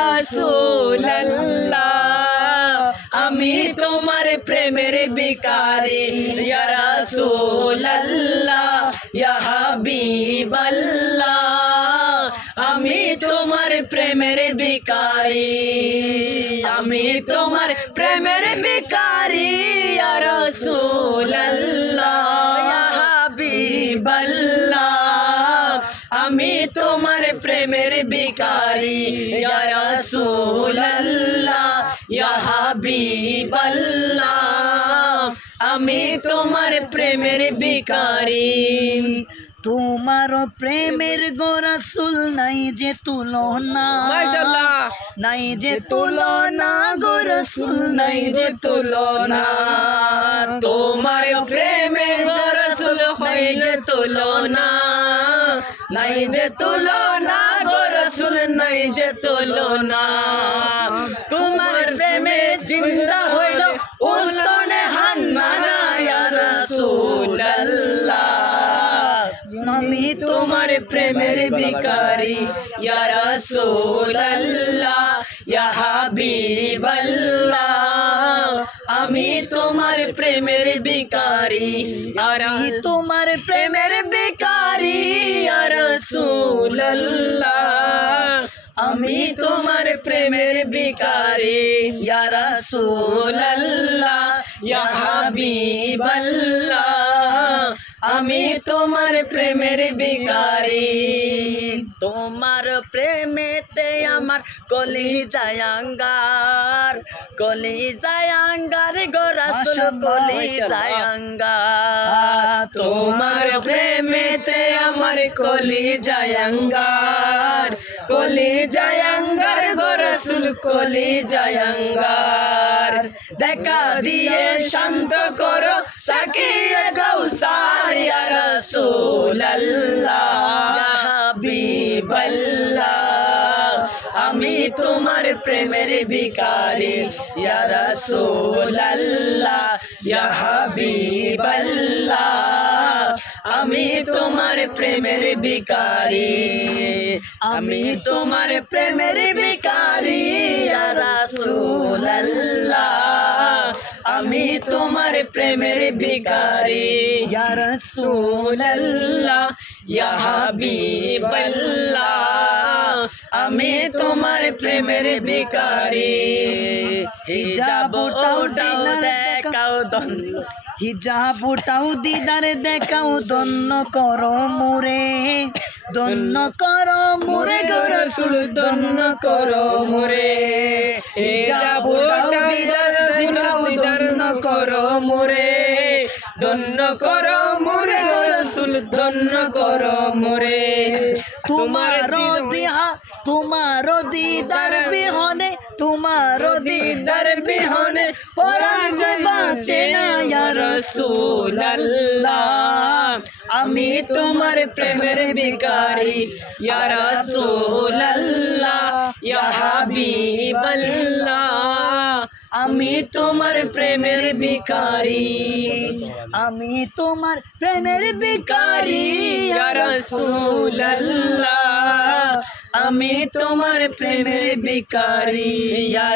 রাসূলুল্লাহ আমি তোমার প্রেমের ভিখারি ইয়া রাসূলুল্লাহ ইয়া হাবিবাল্লাহ আমি তোমার প্রেমের ভিখারি আমি তোমার প্রেমের ভিখারি ইয়া রাসূলুল্লাহ ইয়া হাবিবাল্লাহ আমি তোমার প্রেমের ভিখারি ইয়া রাসূলুল্লাহ ইয়া হাবিবাল্লাহ আমি তোমার প্রেমের ভিখারি তোমার প্রেমের গো রাসূল নাই যে তুলনা মাশাআল্লাহ নাই যে তুলনা গো রাসূল নাই যে তুলনা তোমার প্রেমের গো রাসূল নাই যে তুলনা নাই যে তুলনা গো রাসূল নাই যে তুলনা তোমার প্রেমে জিন্দা হইল উস্তনে হান্নানা ইয়া রাসূলুল্লাহ আমি তোমার প্রেমের ভিখারি ইয়া রাসূলুল্লাহ ইয়া হাবিবাল্লাহ আমি তোমার প্রেমের ভিখারি আমি তোমার প্রেমের ভিখারি ইয়া রাসূলুল্লাহ আমি তোমার প্রেমের ভিখারি ইয়া রাসূলুল্লাহ ইয়া হাবিবাল্লাহ আমি তোমার প্রেমের ভিখারি তোমার প্রেমেতে আমার কলিজায় আঙ্গার গো রাসূল কলিজায় আঙ্গার তোমার প্রেমেতে আমার কলিজায় আঙ্গার গো রাসূল কলিজায় আঙ্গার দেখা দিয়ে শান্ত করো সাকিয়ে কাউসার ইয়া রাসূলুল্লাহ ইয়া হাবিবাল্লাহ আমি তোমার প্রেমের ভিখারি ইয়া রাসূলুল্লাহ ইয়া হাবিবাল্লাহ আমি তোমার প্রেমের ভিখারি আমি তোমার প্রেমের ভিখারি ইয়া রাসূলুল্লাহ আমি তোমার প্রেমের ভিখারি ইয়া রাসূলুল্লাহ ইয়া হাবিবাল্লাহ আমি তোমার প্রেমের ভিখারি হিজাবটাও দেখাও দন্ন হিজাবটাও দিদার দেখাও দন্ন করো মোরে গো রাসূল দন্ন করো মোরে হিজাবটাও দিদার দেখাও দন্ন করো মোরে গো রাসূল দন্ন করো মোরে তোমার দিদার বিহনে পরাণ যে বাঁচে না ইয়া রাসূলুল্লাহ আমি তোমার প্রেমের ভিখারি ইয়া রাসূলুল্লাহ ইয়া হাবিবাল্লাহ আমি তোমার প্রেমের ভিখারি আমি তোমার প্রেমের ভিখারি ইয়া রাসূলুল্লাহ আমি তোমার প্রেমের ভিখারি ইয়া